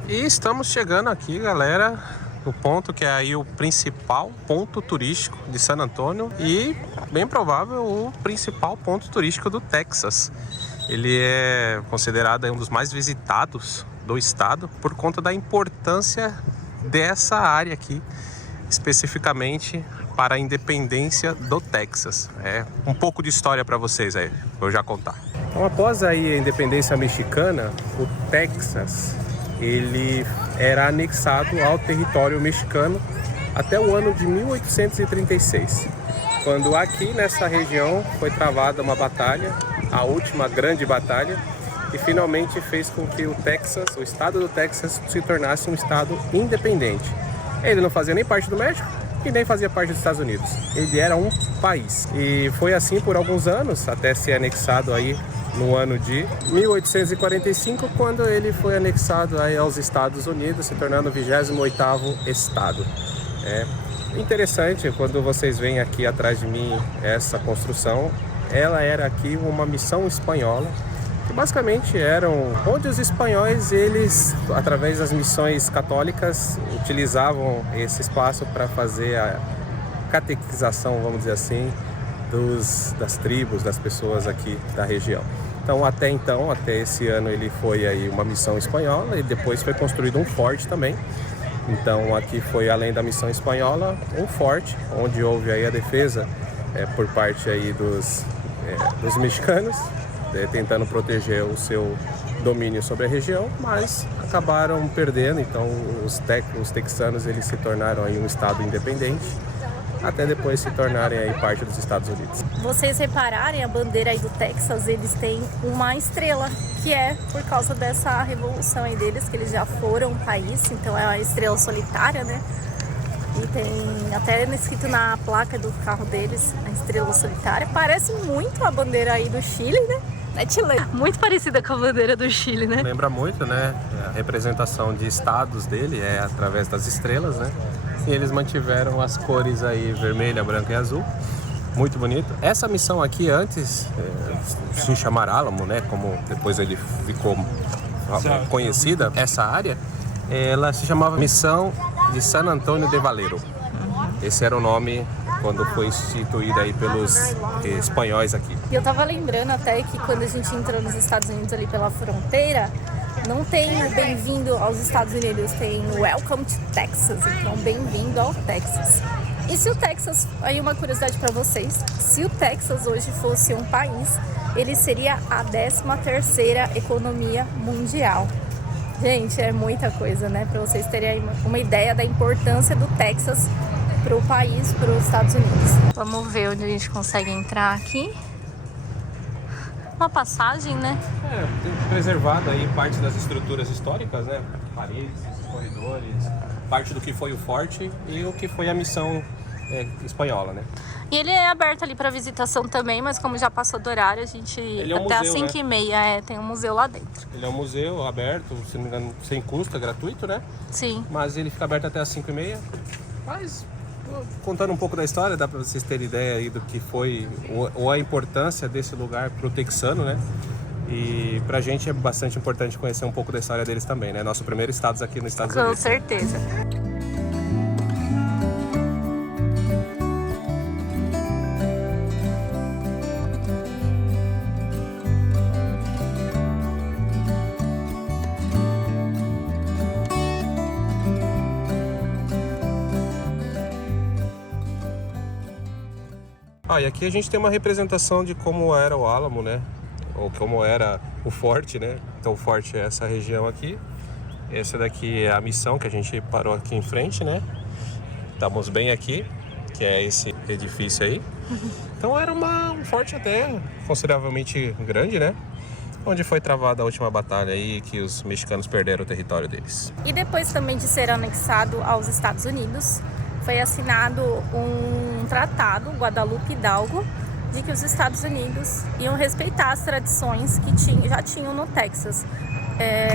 E estamos chegando aqui, galera, no ponto que é aí o principal ponto turístico de San Antônio e, bem provável, o principal ponto turístico do Texas. Ele é considerado um dos mais visitados do estado por conta da importância dessa área aqui, especificamente para a independência do Texas. É um pouco de história para vocês aí, vou já contar. Então, após aí a independência mexicana, o Texas ele era anexado ao território mexicano até o ano de 1836, quando aqui nessa região foi travada uma batalha, a última grande batalha, e finalmente fez com que o Texas, o estado do Texas, se tornasse um estado independente. Ele não fazia nem parte do México e nem fazia parte dos Estados Unidos. Ele era um país. E foi assim por alguns anos, até ser anexado aí no ano de 1845, quando ele foi anexado aí aos Estados Unidos, se tornando o 28º estado. É interessante, quando vocês veem aqui atrás de mim essa construção, ela era aqui uma missão espanhola, que basicamente eram onde os espanhóis, eles, através das missões católicas, utilizavam esse espaço para fazer a catequização, vamos dizer assim, das tribos, das pessoas aqui da região. Então, até esse ano ele foi aí uma missão espanhola e depois foi construído um forte também. Então, aqui foi, além da missão espanhola, um forte, onde houve aí a defesa por parte aí dos mexicanos, tentando proteger o seu domínio sobre a região, mas acabaram perdendo. Então, os texanos eles se tornaram aí um estado independente, até depois se tornarem aí parte dos Estados Unidos. Vocês repararem, a bandeira aí do Texas, eles têm uma estrela, que é por causa dessa revolução aí deles, que eles já foram um país, então é uma estrela solitária, né? E tem até escrito na placa do carro deles, a estrela solitária. Parece muito a bandeira aí do Chile, né? Muito parecida com a bandeira do Chile, né? Lembra muito, né? A representação de estados dele é através das estrelas, né? E eles mantiveram as cores aí vermelha, branca e azul. Muito bonito. Essa missão aqui antes se chamar Álamo, né? Como depois ele ficou conhecida, essa área, ela se chamava Missão de San Antonio de Valero. Esse era o nome quando foi instituída aí pelos espanhóis aqui. E eu tava lembrando até que quando a gente entrou nos Estados Unidos ali pela fronteira, não tem o bem-vindo aos Estados Unidos, tem Welcome to Texas, então bem-vindo ao Texas. E se o Texas, aí uma curiosidade para vocês, se o Texas hoje fosse um país, ele seria a 13ª economia mundial. Gente, é muita coisa, né? Para vocês terem uma ideia da importância do Texas para o país, para os Estados Unidos. Vamos ver onde a gente consegue entrar aqui. Uma passagem, né? Tem preservado aí parte das estruturas históricas, né? Paredes, corredores, parte do que foi o forte e o que foi a missão espanhola, né? E ele é aberto ali para visitação também, mas como já passou do horário, a gente Ele é um até museu, às 5h30 tem um museu lá dentro. Ele é um museu aberto, se não me engano, sem custo, é gratuito, né? Sim. Mas ele fica aberto até às 5h30. Mas, contando um pouco da história, dá para vocês terem ideia aí do que foi, ou a importância desse lugar pro texano, né? E pra gente é bastante importante conhecer um pouco da história deles também, né? Nosso primeiro estado aqui nos Estados Unidos. Com certeza. E aqui a gente tem uma representação de como era o Álamo, né? Ou como era o forte, né? Então o forte é essa região aqui. Essa daqui é a missão que a gente parou aqui em frente, né? Estamos bem aqui, que é esse edifício aí. Então era um forte até consideravelmente grande, né? Onde foi travada a última batalha aí, que os mexicanos perderam o território deles. E depois também de ser anexado aos Estados Unidos, foi assinado um tratado, Guadalupe Hidalgo, de que os Estados Unidos iam respeitar as tradições que já tinham no Texas.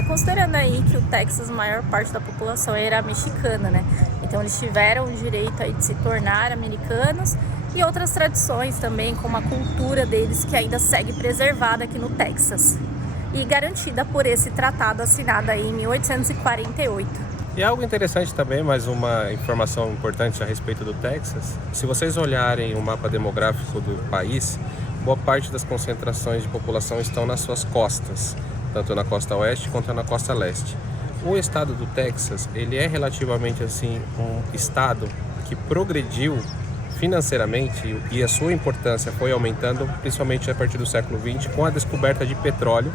Considerando aí que o Texas, a maior parte da população era mexicana, né? Então eles tiveram o direito aí de se tornar americanos e outras tradições também, como a cultura deles, que ainda segue preservada aqui no Texas. E garantida por esse tratado assinado aí em 1848. E algo interessante também, mais uma informação importante a respeito do Texas. Se vocês olharem o mapa demográfico do país, boa parte das concentrações de população estão nas suas costas, tanto na costa oeste quanto na costa leste. O estado do Texas, ele é relativamente assim um estado que progrediu financeiramente e a sua importância foi aumentando, principalmente a partir do século XX, com a descoberta de petróleo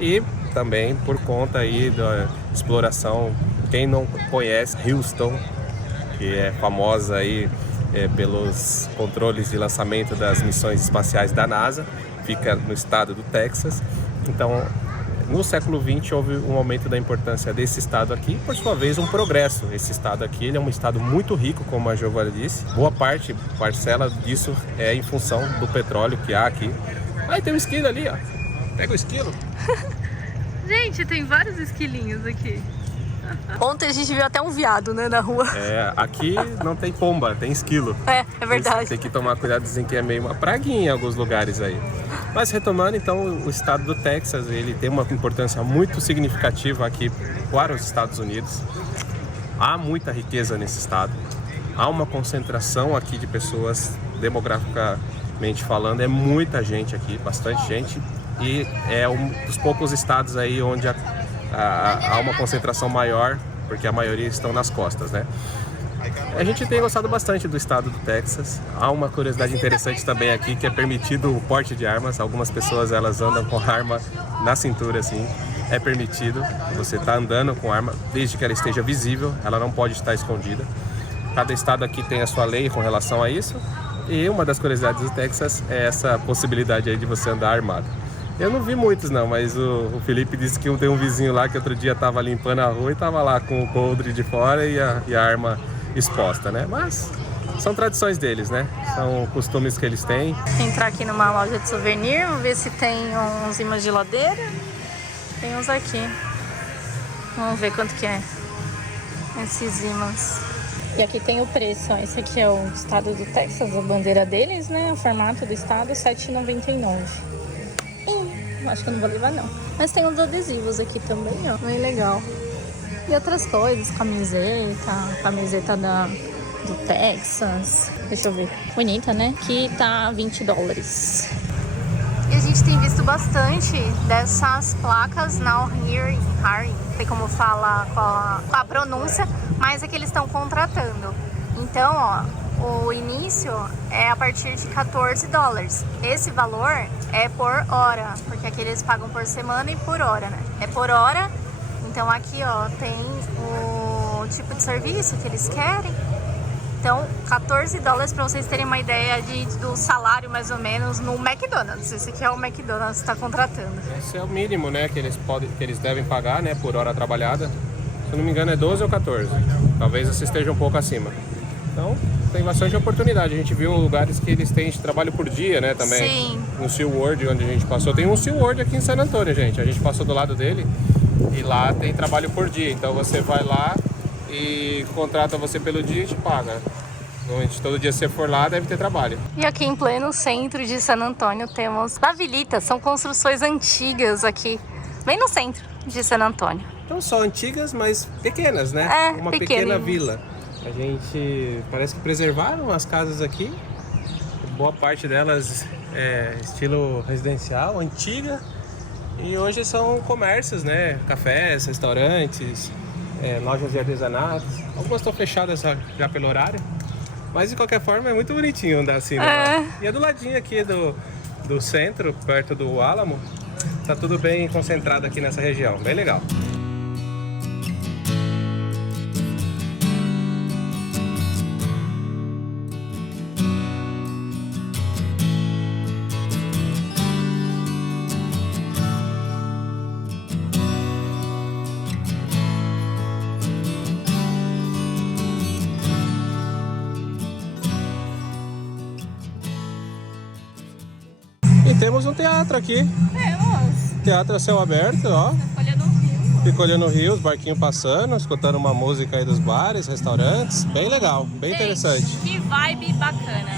e também por conta aí da exploração. Quem não conhece Houston, que é famosa aí pelos controles de lançamento das missões espaciais da NASA, fica no estado do Texas. Então, no século XX houve um aumento da importância desse estado aqui, por sua vez um progresso. Esse estado aqui, ele é um estado muito rico, como a Giovana disse. Boa parcela disso é em função do petróleo que há aqui. Aí tem um esquilo ali, ó. Pega o esquilo. Gente, tem vários esquilinhos aqui. Ontem a gente viu até um veado, né, na rua. Aqui não tem pomba, tem esquilo. É verdade. Tem que tomar cuidado, dizem que é meio uma praguinha em alguns lugares aí. Mas retomando, então, o estado do Texas, ele tem uma importância muito significativa aqui para os Estados Unidos. Há muita riqueza nesse estado. Há uma concentração aqui de pessoas falando, é muita gente aqui, bastante gente. E é um dos poucos estados aí onde há uma concentração maior, porque a maioria estão nas costas, né? A gente tem gostado bastante do estado do Texas. Há uma curiosidade interessante também aqui, que é permitido o porte de armas. Algumas pessoas, elas andam com arma na cintura, assim. É permitido, você tá andando com arma, desde que ela esteja visível, ela não pode estar escondida. Cada estado aqui tem a sua lei com relação a isso. E uma das curiosidades do Texas é essa possibilidade aí de você andar armado. Eu não vi muitos não, mas o Felipe disse que tem um vizinho lá que outro dia estava limpando a rua e estava lá com o coldre de fora e a arma exposta, né? Mas são tradições deles, né? São costumes que eles têm. Entrar aqui numa loja de souvenir, vamos ver se tem uns imãs de geladeira. Tem uns aqui. Vamos ver quanto que é esses imãs. E aqui tem o preço, ó. Esse aqui é o estado do Texas, a bandeira deles, né? O formato do estado, R$ 7,99. Acho que eu não vou levar não. Mas tem uns adesivos aqui também, ó. Bem legal. E outras coisas, camiseta do Texas. Deixa eu ver. Bonita, né? Que tá $20. E a gente tem visto bastante dessas placas now here, não sei como fala com a pronúncia, mas é que eles estão contratando. Então, ó, o início é a partir de $14. Esse valor é por hora, porque aqui eles pagam por semana e por hora, né? É por hora. Então aqui, ó, tem o tipo de serviço que eles querem. Então, $14 para vocês terem uma ideia do salário mais ou menos no McDonald's. Esse aqui é o McDonald's que está contratando. Esse é o mínimo, né, que eles devem pagar, né, por hora trabalhada. Se eu não me engano é 12 ou 14. Talvez você esteja um pouco acima. Então, tem bastante oportunidade. A gente viu lugares que eles têm trabalho por dia, né, também. Sim. No SeaWorld, onde a gente passou. Tem um SeaWorld aqui em San Antônio, gente. A gente passou do lado dele e lá tem trabalho por dia. Então, você vai lá e contrata você pelo dia e te paga. Normalmente, todo dia que você for lá, deve ter trabalho. E aqui em pleno centro de San Antônio temos Pavilitas. São construções antigas aqui, bem no centro de San Antônio. Não só antigas, mas pequenas, né? Uma pequena vila. A gente parece que preservaram as casas aqui. Boa parte delas é estilo residencial, antiga. E hoje são comércios, né? Cafés, restaurantes, lojas de artesanato. Algumas estão fechadas já pelo horário. Mas de qualquer forma é muito bonitinho andar assim, né? E é do ladinho aqui do centro, perto do Álamo. Tá tudo bem concentrado aqui nessa região, bem legal. E temos um teatro aqui. Teatro a céu aberto, ó. Fica olhando o rio, os barquinhos passando, escutando uma música aí dos bares, restaurantes. Bem legal, bem interessante. Que vibe bacana.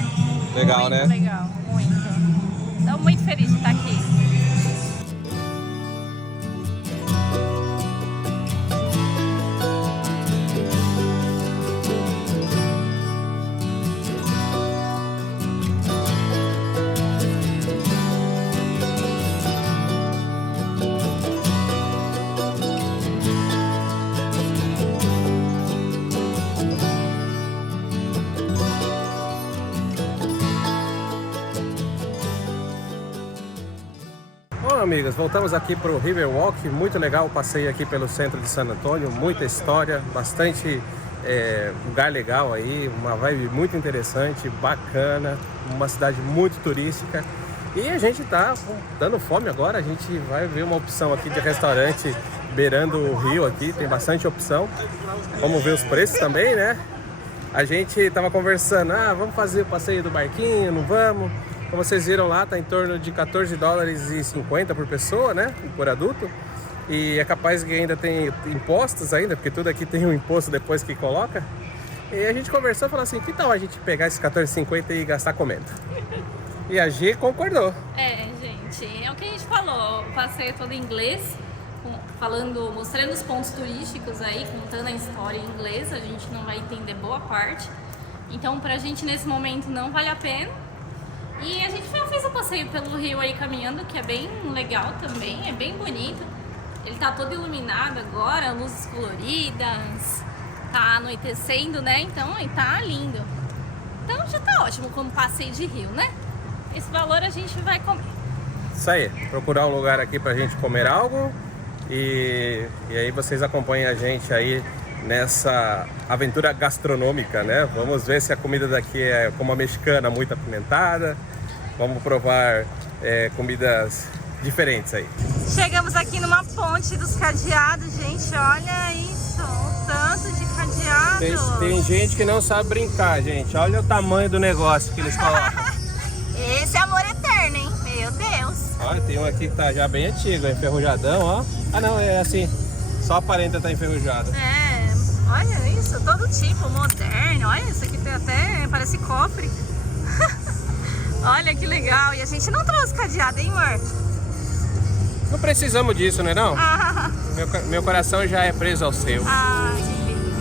Legal, muito né? Legal, muito. Estou muito feliz de estar aqui. Bom, amigas, voltamos aqui para o Riverwalk. Muito legal o passeio aqui pelo centro de San Antônio. Muita história, bastante lugar legal aí, uma vibe muito interessante, bacana, uma cidade muito turística. E a gente tá dando fome agora, a gente vai ver uma opção aqui de restaurante beirando o rio aqui, tem bastante opção. Vamos ver os preços também, né? A gente tava conversando, vamos fazer o passeio do barquinho, não vamos? Como vocês viram lá, tá em torno de $14,50 por pessoa, né? Por adulto. E é capaz que ainda tem impostos ainda, porque tudo aqui tem um imposto depois que coloca. E a gente conversou e falou assim, que tal a gente pegar esses $14,50 e gastar comendo? E a G concordou. Gente, é o que a gente falou, o passeio todo em inglês, mostrando os pontos turísticos aí, contando a história em inglês, a gente não vai entender boa parte. Então pra gente nesse momento não vale a pena. E a gente fez um passeio pelo rio aí caminhando, que é bem legal também, é bem bonito. Ele tá todo iluminado agora, luzes coloridas, tá anoitecendo, né? Então tá lindo. Então já tá ótimo como passeio de rio, né? Esse valor a gente vai comer. Isso aí, procurar um lugar aqui pra gente comer algo e aí vocês acompanham a gente aí nessa aventura gastronômica, né? Vamos ver se a comida daqui é como a mexicana, muito apimentada. Vamos provar comidas diferentes aí. Chegamos aqui numa ponte dos cadeados, gente, olha isso, o tanto de cadeados. Tem gente que não sabe brincar, gente. Olha o tamanho do negócio que eles colocam. Esse é amor eterno, hein? Meu Deus. Olha, tem um aqui que tá já bem antigo, enferrujadão, ó. Ah não, é assim, só aparenta estar enferrujado. É, olha isso, todo tipo, moderno. Olha, isso aqui tem até, parece cofre. Olha que legal. E a gente não trouxe cadeado, hein, amor? Não precisamos disso, né não? Ah, Meu coração já é preso ao seu. ah, que lindo.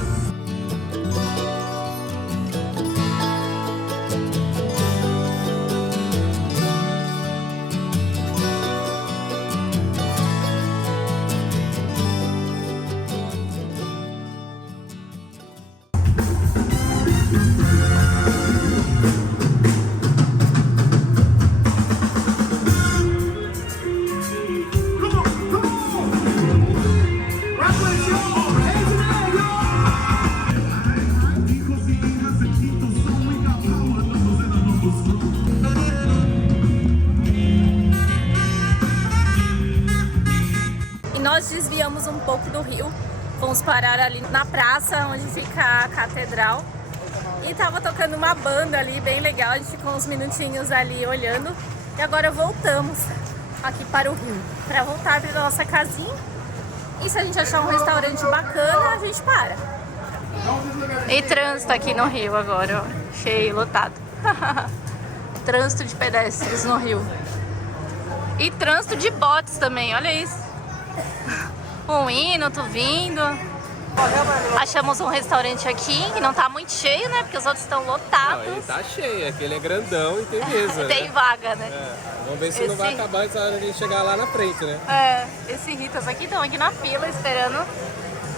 Nós desviamos um pouco do rio, fomos parar ali na praça onde fica a catedral e tava tocando uma banda ali bem legal, a gente ficou uns minutinhos ali olhando e agora voltamos aqui para o rio, para voltar para nossa casinha e se a gente achar um restaurante bacana a gente para. E trânsito aqui no rio agora, ó, cheio, lotado. Trânsito de pedestres no rio e trânsito de botes também, olha isso. Um hino, tô vindo. Achamos um restaurante aqui que não tá muito cheio, né? Porque os outros estão lotados. Não, ele tá cheio, aquele é grandão e tem mesa. Tem né? vaga, né? Vamos ver se não vai acabar antes da hora de chegar lá na frente, né? É, esses Ritas aqui estão aqui na fila esperando.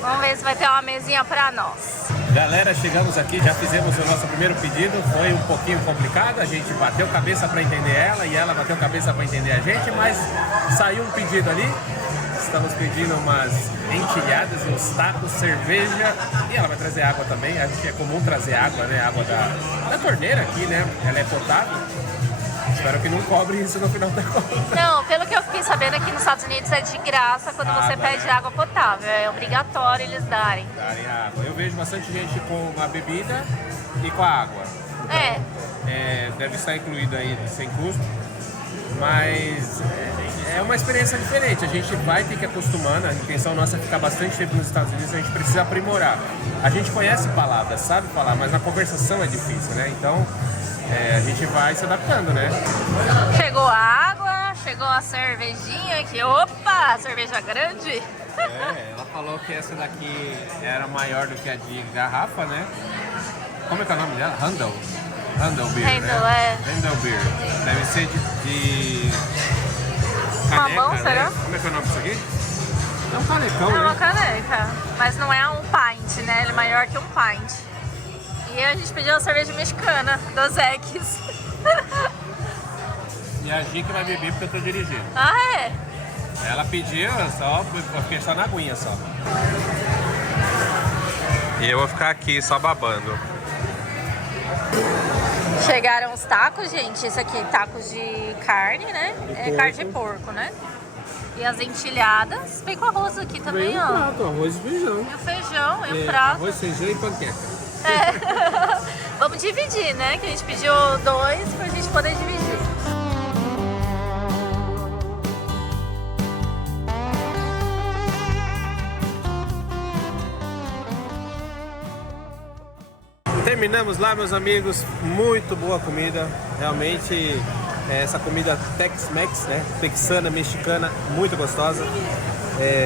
Vamos ver se vai ter uma mesinha pra nós. Galera, chegamos aqui, já fizemos o nosso primeiro pedido. Foi um pouquinho complicado, a gente bateu cabeça pra entender ela e ela bateu cabeça pra entender a gente, mas saiu um pedido ali. Estamos pedindo umas entilhadas, uns tacos, cerveja e ela vai trazer água também. Acho que é comum trazer água, né? Água da torneira aqui, né? Ela é potável. Espero que não cobre isso no final da conta. Não, pelo que eu fiquei sabendo aqui nos Estados Unidos é de graça quando você pede água potável. É obrigatório eles darem. Darem água. Eu vejo bastante gente com a bebida e com a água. Então, deve estar incluído aí sem custo. Mas é uma experiência diferente, a gente vai ter que acostumando, a intenção nossa é ficar bastante tempo nos Estados Unidos, a gente precisa aprimorar. A gente conhece palavras, sabe falar, mas na conversação é difícil, né? Então a gente vai se adaptando, né? Chegou a água, chegou a cervejinha aqui, opa, cerveja grande. Ela falou que essa daqui era maior do que a de garrafa, né? Como é que é o nome dela? Handle Beer, Handle, né? Handle Beer. Deve ser de caneca, Mamão, será? né? Como é que é o nome disso aqui? É um canecão, É uma né? caneca, mas não é um pint, né? Ele é maior que um pint. E a gente pediu uma cerveja mexicana, dos Equis. E a Gi que vai beber porque eu tô dirigindo. Ah, é? Ela pediu, eu fiquei só na aguinha só. E eu vou ficar aqui só babando. Chegaram os tacos, gente. Esse aqui, tacos de carne, né? É carne de porco, né? E as entilhadas. Vem com arroz aqui também, Vem ó. prato, arroz e feijão. E o feijão, e o prato. Arroz, feijão e panqueca. É. Vamos dividir, né? Que a gente pediu 2 pra gente poder dividir. Terminamos lá, meus amigos. Muito boa comida. Realmente, essa comida Tex-Mex, né? Texana, mexicana, muito gostosa.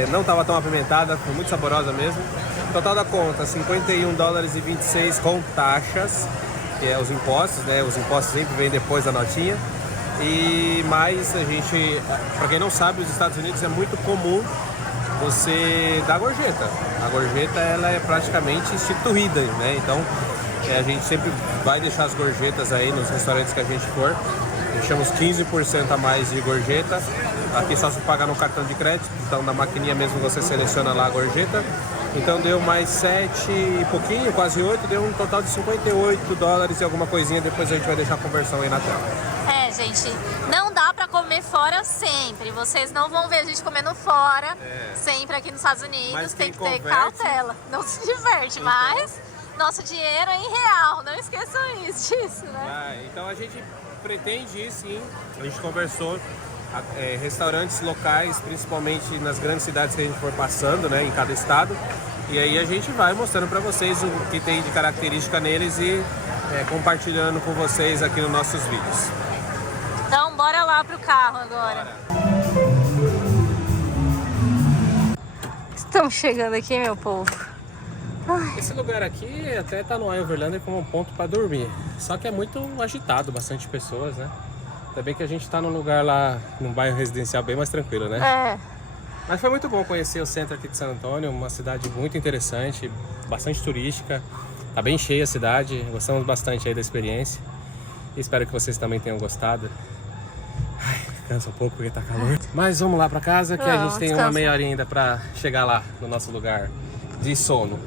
Não estava tão apimentada, foi muito saborosa mesmo. Total da conta, $51,26 com taxas. que é os impostos, né? Os impostos sempre vêm depois da notinha. E mais a gente, para quem não sabe, os Estados Unidos é muito comum você dar gorjeta. A gorjeta ela é praticamente instituída, né? Então a gente sempre vai deixar as gorjetas aí nos restaurantes que a gente for. Deixamos 15% a mais de gorjeta. Aqui só se paga no cartão de crédito, então na maquininha mesmo você seleciona lá a gorjeta. Então deu mais 7 e pouquinho, quase 8, deu um total de 58 dólares e alguma coisinha. Depois a gente vai deixar a conversão aí na tela. É, gente, não dá pra comer fora sempre. Vocês não vão ver a gente comendo fora sempre aqui nos Estados Unidos. Mas Tem quem que ter converte- cautela. Não se diverte, mas nosso dinheiro é em real. Não esqueçam disso, né? Então a gente pretende ir sim. A gente conversou restaurantes locais, principalmente nas grandes cidades que a gente for passando, né, em cada estado. E aí a gente vai mostrando para vocês o que tem de característica neles e compartilhando com vocês aqui nos nossos vídeos. Então, bora lá pro carro agora. Estamos chegando aqui, meu povo. Esse lugar aqui até tá no Overlander como um ponto para dormir. Só que é muito agitado, bastante pessoas, né? Ainda bem que a gente tá num lugar lá, num bairro residencial bem mais tranquilo, né? É. Mas foi muito bom conhecer o centro aqui de San Antônio, uma cidade muito interessante, bastante turística. Tá bem cheia a cidade, gostamos bastante aí da experiência. E espero que vocês também tenham gostado. Ai, cansa um pouco porque tá calor. Mas vamos lá pra casa que a gente tem uma meia horinha ainda pra chegar lá no nosso lugar de sono.